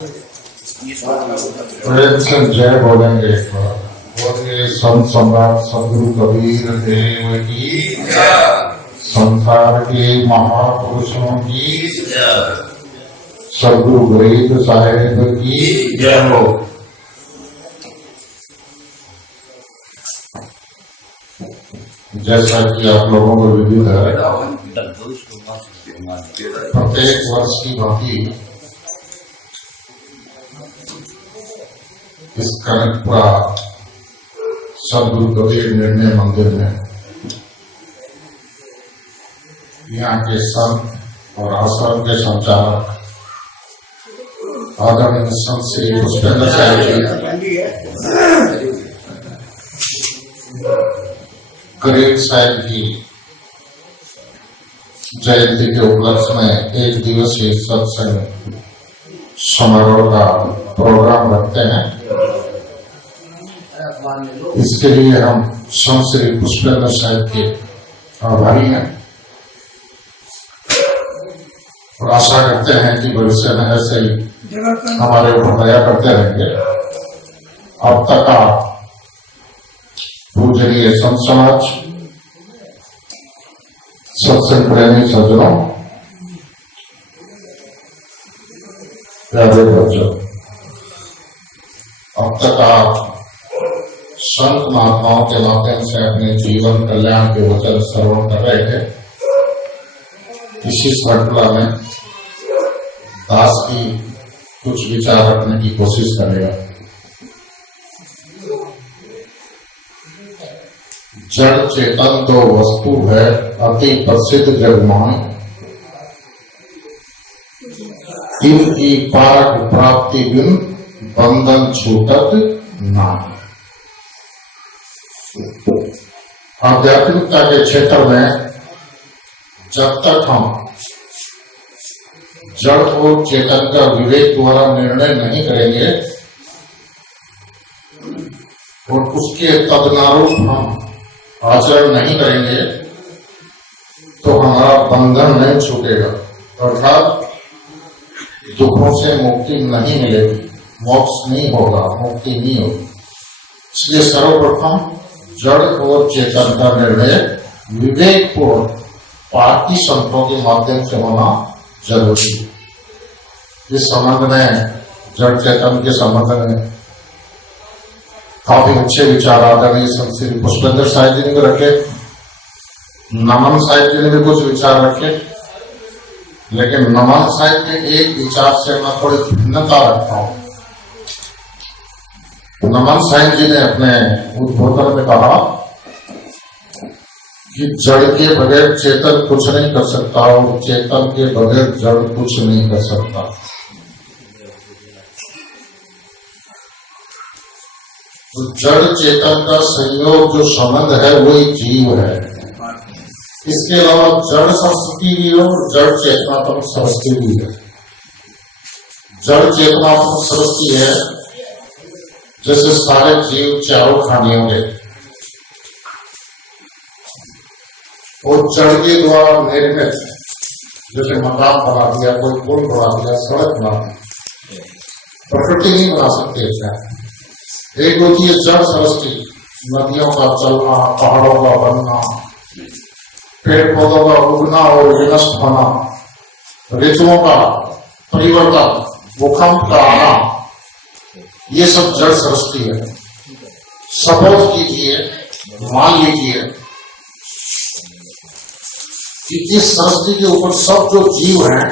प्रेम से जय बोलेंगे एक बार। बोलिए संत सम्राट सदगुरु कबीर देव की, संसार के महापुरुषों की, सदगुरु गरीब साहेब की जय हो। जैसा कि आप लोगों को विदित है, प्रत्येक वर्ष की भांति इस कनकपुरा सदगुरु कबीर निर्णय मंदिर में यहाँ के संत और आश्रम के संचालक आदरणीय संत श्री पुष्पेंद्र साहिब जी, करीब साहिब की जयंती के उपलक्ष्य में एक दिवसीय सत्संग समारोह का प्रोग्राम रखते हैं। इसके लिए हम संत श्री पुष्पेंद्र साहिब के आभारी हैं और आशा करते हैं कि भविष्य में ऐसे ही हमारे ऊपर दया करते रहेंगे। अब तक आप पूजनीय संत समाज, सत्संग प्रेमी सज्जनों, प्यारे बच्चों, अब तक आप संत महात्माओं के माध्यम से अपने जीवन कल्याण के वचन श्रवण कर रहे थे। इसी श्रृंखला में दास की कुछ विचार रखने की कोशिश करेगा। जड़ चेतन तो वस्तु है अति प्रसिद्ध जग में, इनकी पारक प्राप्ति बिन बंधन छूटत ना। आध्यात्मिकता के क्षेत्र में जब तक हम जड़ और चेतन का विवेक द्वारा निर्णय नहीं करेंगे और उसके तदनुरूप हम आचरण नहीं करेंगे तो हमारा बंधन नहीं छूटेगा, अर्थात दुखों से मुक्ति नहीं मिलेगी, मोक्ष नहीं होगा, मुक्ति नहीं होगी। इसलिए सर्वप्रथम जड़ और चेतन का निर्णय विवेकपूर्ण पार्टी संतों के माध्यम से होना जरूरी है। इस संबंध में, जड़ चेतन के संबंध में काफी अच्छे विचार आदरणीय संत श्री पुष्पेंद्र साहिब जी ने भी रखे, नमन साहिब जी ने भी कुछ विचार रखे, लेकिन नमन साहिब के एक विचार से मैं थोड़ी भिन्नता रखता हूं। नमन साहिब जी ने अपने उद्बोधन में कहा कि जड़ के बगैर चेतन कुछ नहीं कर सकता और चेतन के बगैर जड़ कुछ नहीं कर सकता। तो जड़ चेतन का संयोग जो संबंध है वही जीव है। इसके अलावा जड़ संस्कृति भी हो, जड़ चेतनात्मक संस्कृति भी है। जड़ चेतनात्मक संस्कृति है जैसे सारे जीव चारों खाने होंगे और जड़ के द्वारा निर्मित, जैसे मकान बना दिया, कोई पुल बना दिया, सड़क बना दी, प्रकृति नहीं बना सकते। क्या एक होती है जड़ सृष्टि, नदियों का चलना, पहाड़ों का बनना, पेड़ पौधों का उगना और विनष्ट होना, ऋतुओं का परिवर्तन, भूकंप का आना, ये सब जड़ सृष्टि है। सपोज कीजिए, मान लीजिए कि इस सृष्टि के ऊपर सब जो जीव हैं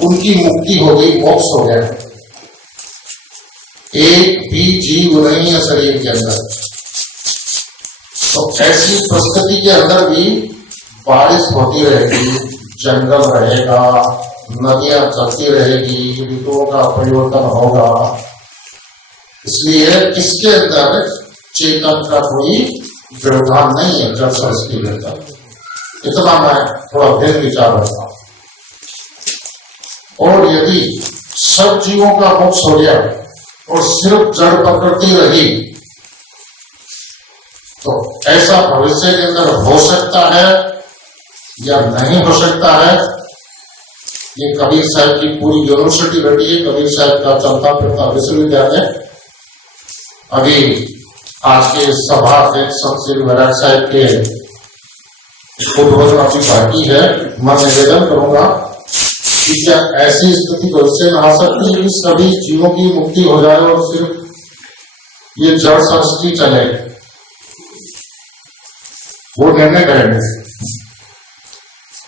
उनकी मुक्ति हो गई, मोक्ष हो गया, एक भी जीव नहीं है शरीर के अंदर, तो ऐसी परिस्थिति के अंदर भी बारिश होती रहेगी, जंगल रहेगा, नदियां चलती रहेगी, ऋतुओं का परिवर्तन होगा। इसलिए इसके अंदर चेतन का कोई व्यवधान नहीं है, जड़ सृष्टि के अंदर। इतना मैं थोड़ा भेद विचार रखता हूं। और यदि सब जीवों का मोक्ष हो गया और सिर्फ जड़ प्रकृति रही तो ऐसा भविष्य के अंदर हो सकता है या नहीं हो सकता है, ये कबीर साहब की पूरी यूनिवर्सिटी बैठी है, कबीर साहब का चलता फिरता विश्वविद्यालय। अभी आज के सभा के संत श्री वैराग साहब के उद्बोधन अभी बाकी है। मैं निवेदन करूंगा कि क्या ऐसी स्थिति को इससे न आ सकती है कि सभी जीवों की मुक्ति हो जाए और सिर्फ ये जड़ संस्कृति चले, वो निर्णय करेंगे।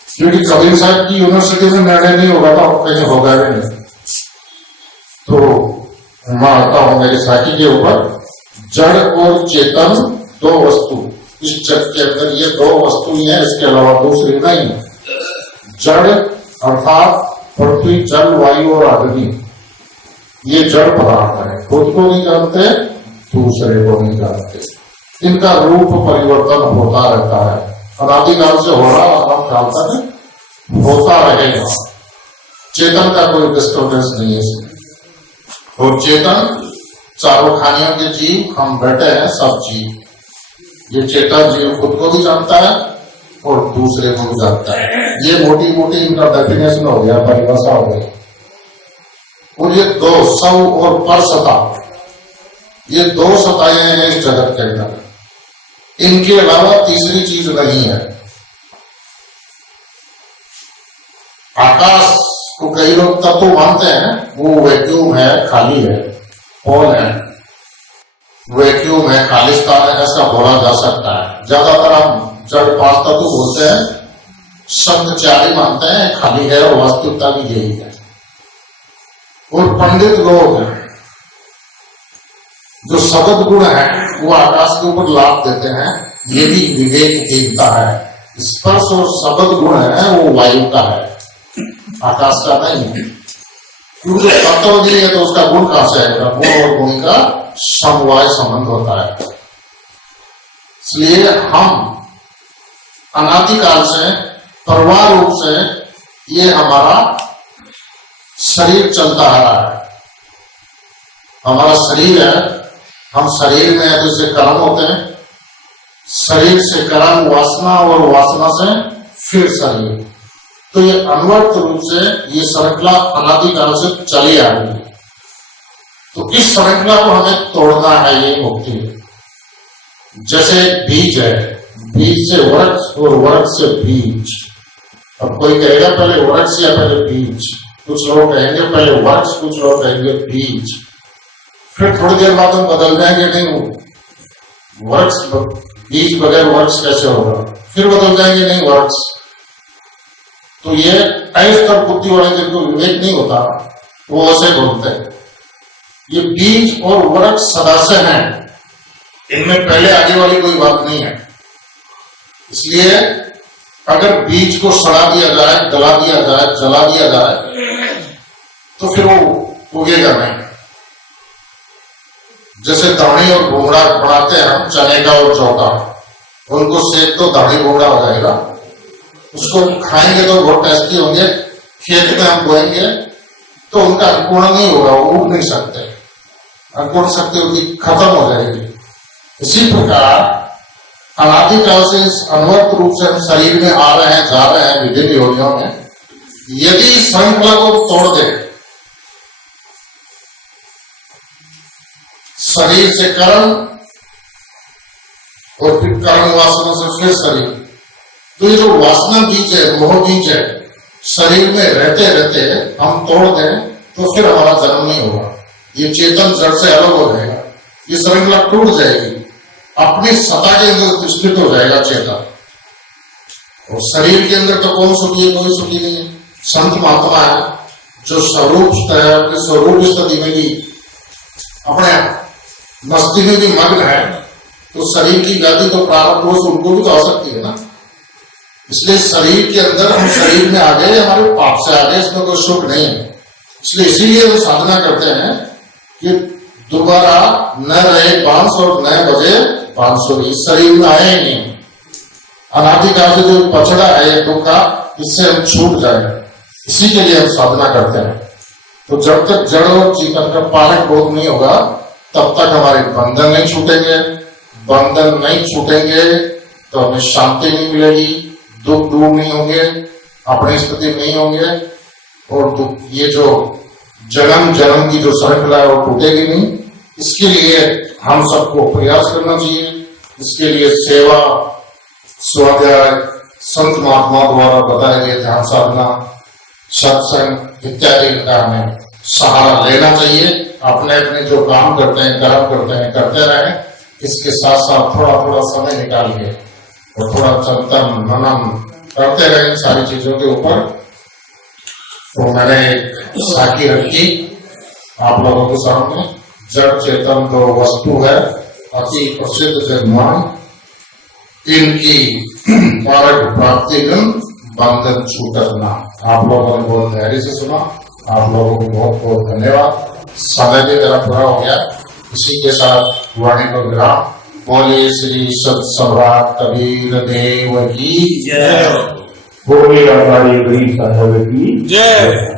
क्योंकि कबीर साहब की यूनिवर्सिटी में निर्णय नहीं होगा तो कहीं होगा भी नहीं। तो मैं आता हूं मेरे साथी के ऊपर, जड़ और चेतन दो वस्तु इस जगत के अंदर, ये दो वस्तु ही है, इसके अलावा दूसरी नहीं। जड़ अर्थात पृथ्वी, जल, वायु और अग्नि, ये जड़ पदार्थ है। खुद को नहीं जानते, दूसरे को नहीं जानते। इनका रूप परिवर्तन होता रहता है, अनादिकाल से हो रहा, आगाम काल तक होता रहेगा। चेतन का कोई डिस्टर्बेंस नहीं है इसमें। और चेतन चारों खानियों के जीव, हम बैठे हैं सब जीव, ये चेतन जीव खुद को भी जानता है और दूसरे को भी जानता है। ये मोटी मोटी इनका डेफिनेशन हो गया, परिभाषा हो गई। और ये दो सौ और पर सता, ये दो सताएं हैं इस जगत के अंदर, इनके अलावा तीसरी चीज नहीं है। आकाश को कई लोग तत्व मानते हैं, वो वैक्यूम है, खाली है, होल है, वैक्यूम है, खालिस्तान है, ऐसा बोला जा सकता है। ज्यादातर हम जड़ पांच तत्व बोलते हैं, शब्दचारी मानते हैं खाली है, और वास्तविकता भी यही है। और पंडित लोग जो शब्द गुण है वो आकाश के ऊपर लाभ देते हैं, ये भी विवेकहीनता है। स्पर्श और शब्द गुण है वो वायु का है, आकाश का नहीं। क्योंकि तत्व नहीं है तो उसका गुण कहां से आएगा? गुण और गुण का समवाय संबंध होता है। इसलिए हम अनादिकाल से परवाह रूप से ये हमारा शरीर चलता आ रहा है। हमारा शरीर है, हम शरीर में है तो इससे कर्म होते हैं, शरीर से कर्म, वासना, और वासना से फिर शरीर। तो ये अनवर्त रूप से ये श्रृंखला अनादिकाल से चली आ रही है। तो इस श्रृंखला को हमें तोड़ना है, ये मुक्ति है। जैसे बीज है, बीज से वृक्ष और वृक्ष से बीज। अब कोई कहेगा पहले वृक्ष या पहले बीज, कुछ लोग कहेंगे पहले वृक्ष, कुछ लोग कहेंगे बीज। फिर थोड़ी देर बाद हम बदल जाएंगे, नहीं वृक्ष, बीज बगैर वृक्ष कैसे होगा? फिर बदल जाएंगे, नहीं वृक्ष। तो ये अस्तर बुद्धि वाले जिनको विवेक नहीं होता वो ऐसे बोलते हैं। ये बीज और वृक्ष सदा से हैं, इनमें पहले आगे वाली कोई बात नहीं है। इसलिए अगर बीज को सड़ा दिया जाए, गला दिया जाए, जला दिया जाए तो फिर वो उगेगा नहीं। जैसे दाढ़ी और घोंगड़ा बनाते हैं हम, चने का और जौ का, उनको सेक तो दाढ़ी घोंगड़ा हो जाएगा, उसको खाएंगे तो बहुत टेस्टी होंगे। खेत में हम बोएंगे तो उनका अंकुरण नहीं होगा, वो उग नहीं सकते, अंकुरण शक्ति उनकी खत्म हो जाएगी। इसी प्रकार अनादिकाल से इस अनवर्त रूप से हम शरीर में आ रहे हैं, जा रहे हैं विभिन्न योनियों में। यदि श्रृंखला को तोड़ दे, शरीर से कर्म और फिर कर्म वासना से फिर शरीर, तो ये जो वासना बीज है, मोह बीज है, शरीर में रहते रहते हम तोड़ दें तो फिर हमारा जन्म नहीं होगा। ये चेतन जड़ से अलग हो जाएगा, ये श्रृंखला टूट जाएगी, अपनी सत्ता के अंदर स्थित हो जाएगा चेतन। और शरीर के अंदर तो कौन सुखी है? कोई सुखी नहीं है। संत महात्मा है जो स्वरूप अपने स्वरूप स्थिति में भी, अपने मस्ती में भी मग्न है, तो शरीर की व्याधि तो प्रारब्ध दोष उनको भी तो आ सकती है ना। इसलिए शरीर के अंदर हम शरीर में आ गए, हमारे पाप से आ गए, इसमें कोई सुख नहीं है। इसलिए इसीलिए हम साधना करते हैं कि दोबारा न रहे बांस और न बजे बांसुरी, शरीर में आए नहीं। अनादिकाल से जो पछड़ा है ये दुख का, इससे हम छूट जाए, इसी के लिए हम साधना करते हैं। तो जब तक जड़ और चेतन का पालक बोध नहीं होगा तब तक हमारे बंधन नहीं छूटेंगे। बंधन नहीं छूटेंगे तो हमें शांति नहीं मिलेगी, दुख दूर नहीं होंगे, अपनी स्थिति नहीं होंगे। और ये जो जन्म जन्म की जो श्रृंखला है वो टूटेगी नहीं। इसके लिए हम सबको प्रयास करना चाहिए। इसके लिए सेवा, स्वाध्याय, संत महात्मा द्वारा बताए गए ध्यान साधना, सत्संग इत्यादि का हमें सहारा लेना चाहिए। अपने अपने जो काम करते हैं, कर्म करते हैं, करते रहें। इसके साथ साथ थोड़ा थोड़ा समय निकाल के और थोड़ा चिंतन मनन करते रहें सारी चीजों के ऊपर। तो मैंने एक साखी रखी आप लोगों के सामने। जड़ चेतन दो वस्तु है, अति प्रसिद्ध जगमान, इनकी मार्ग प्राप्ति बंधन छूटत ना। आप लोगों ने बहुत धैर्य से सुना, आप लोगों को बहुत बहुत धन्यवाद। समय भी मेरा पूरा हो गया। इसी के साथ वाणी को विराम। बोले श्री सत सम्राट कबीर देव की जय। बोले हमारी गरीब साहब की जय।